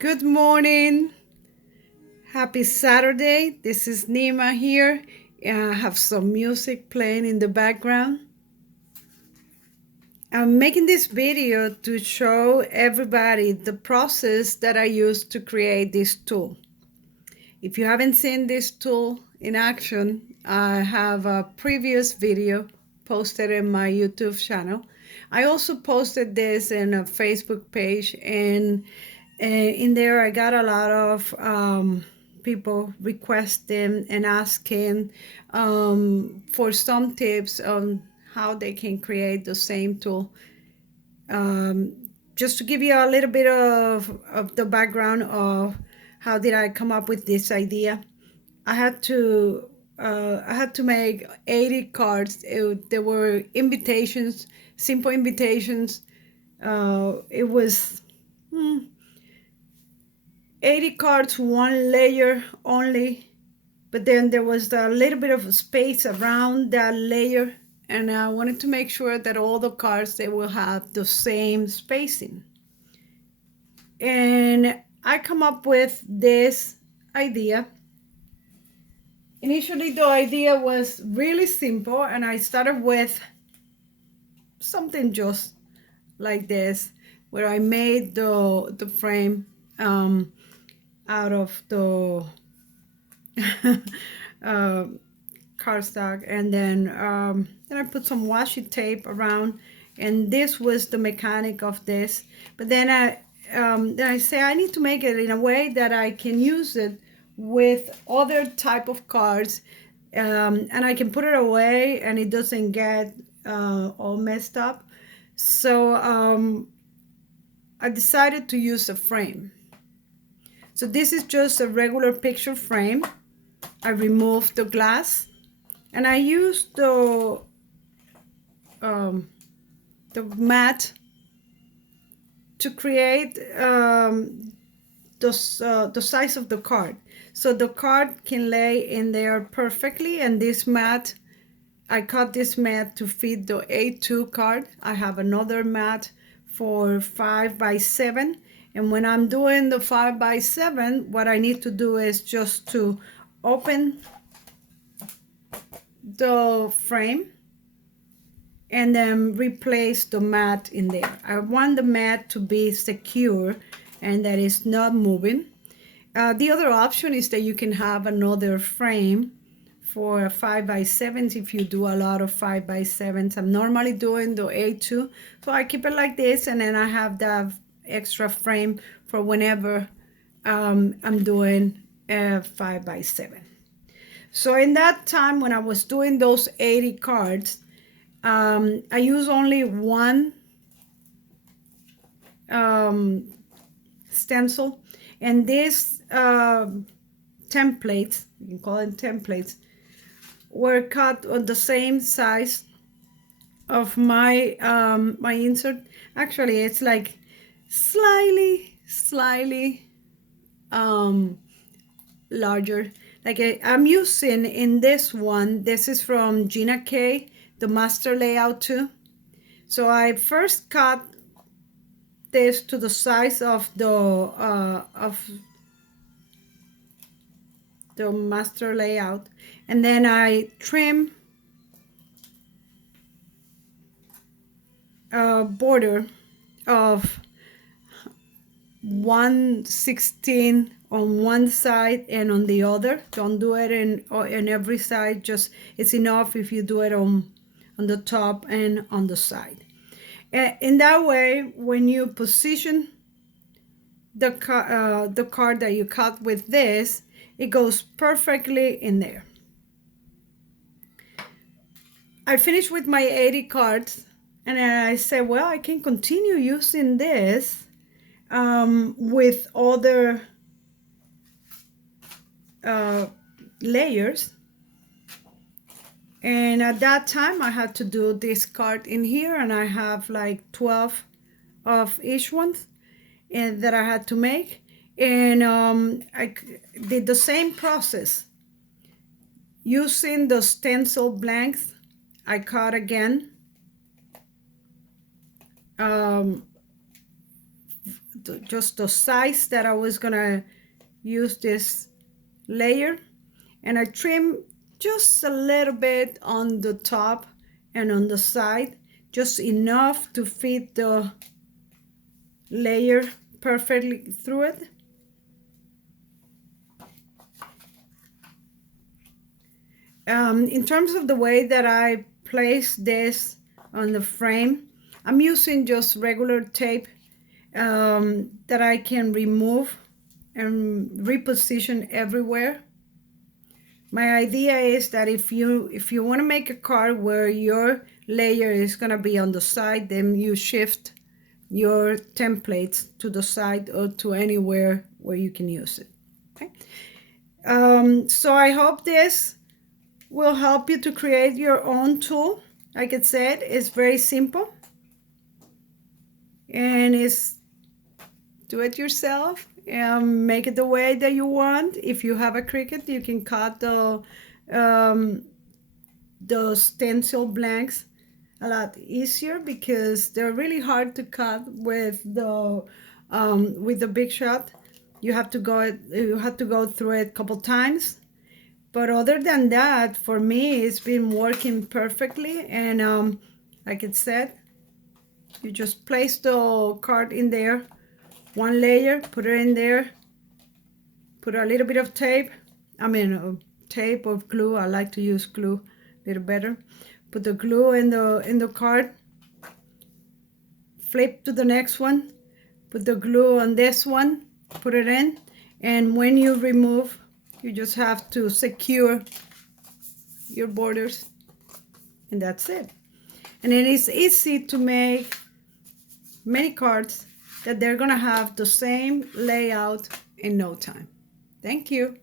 Good morning. Happy Saturday. This is Nima here. I have some music playing in the background. I'm making this video to show everybody the process that I used to create this tool. If you haven't seen this tool in action, I have a previous video posted in my YouTube channel. I also posted this in a Facebook page, and in there I got a lot of people requesting and asking for some tips on how they can create the same tool. Just to give you a little bit of the background of how did I come up with this idea. I had to make 80 cards. There were invitations, simple invitations. It was 80 cards, one layer only, but then there was a little bit of space around that layer, and I wanted to make sure that all the cards, they will have the same spacing. And I come up with this idea. Initially, the idea was really simple, and I started with something just like this, where I made the frame out of the cardstock, and then I put some washi tape around, and this was the mechanic of this. But then I say I need to make it in a way that I can use it with other type of cards, and I can put it away and it doesn't get all messed up. So I decided to use a frame. So this is just a regular picture frame. I removed the glass, and I used the mat to create the size of the card, so the card can lay in there perfectly. And this mat, I cut this mat to fit the A2 card. I have another mat for 5 by 7, and when I'm doing the 5 by 7, what I need to do is just to open the frame and then replace the mat in there. I want the mat to be secure and that it's not moving. The other option is that you can have another frame for 5 by 7s if you do a lot of 5 by 7s. I'm normally doing the A2, so I keep it like this, and then I have that extra frame for whenever I'm doing 5 by 7. So in that time when I was doing those 80 cards, I use only one stencil, and these templates, you can call them templates, were cut on the same size of my my insert. Actually, it's like slightly larger. Like I'm using in this one, this is from Gina K, the master layout 2. So I first cut this to the size of the master layout, and then I trim a border of 1/16 on one side and on the other. Don't do it in every side, just it's enough if you do it on the top and on the side. In that way, when you position the card that you cut with this, it goes perfectly in there. I finished with my 80 cards, and then I said, well, I can continue using this with other layers. And at that time I had to do this card in here, and I have like 12 of each one and that I had to make. And I did the same process using the stencil blanks. I cut again just the size that I was gonna use this layer, and I trim just a little bit on the top and on the side, just enough to fit the layer perfectly through it. In terms of the way that I place this on the frame, I'm using just regular tape that I can remove and reposition everywhere. My idea is that if you want to make a card where your layer is going to be on the side, then you shift your templates to the side or to anywhere where you can use it. Okay. So I hope this will help you to create your own tool. Like I said, it's very simple and it's do it yourself. Make it the way that you want. If you have a Cricut, you can cut the stencil blanks a lot easier because they're really hard to cut with the Big Shot. You have to go through it a couple times. But other than that, for me, it's been working perfectly. And like it said, you just place the card in there, one layer, put it in there, put a little bit of tape. Tape or glue. I like to use glue a little better. Put the glue in the card. Flip to the next one. Put the glue on this one. Put it in. And when you remove, you just have to secure your borders. And that's it. And it is easy to make many cards that they're gonna have the same layout in no time. Thank you.